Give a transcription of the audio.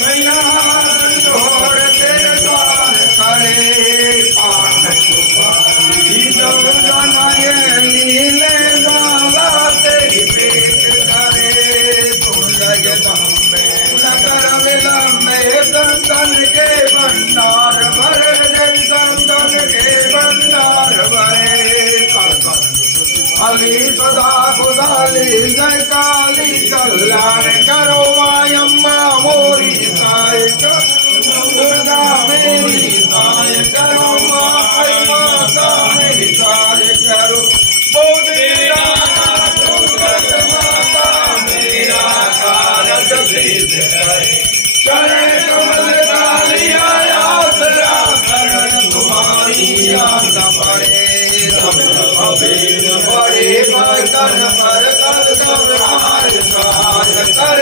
छैया छोड़ तेरे द्वार करे पान सुपारी जब जनाए नीले गाला तेरी पेट करे तू जगदम्बे नगर विलम्बे संतन के भंडार भरे जय संतन के भंडार भरे अली सदा खुदाली जय काली कल्याण करो मायम्मा मोरी साय दुर्गा मेरी साय करो माई माता मेरी साय करो बोधिरा माता मेरा कारज सिद्ध करे करे कमल काली आसरा करण तुम्हारी आशा पड़े बड़े बर्तन पर कर सहाय करे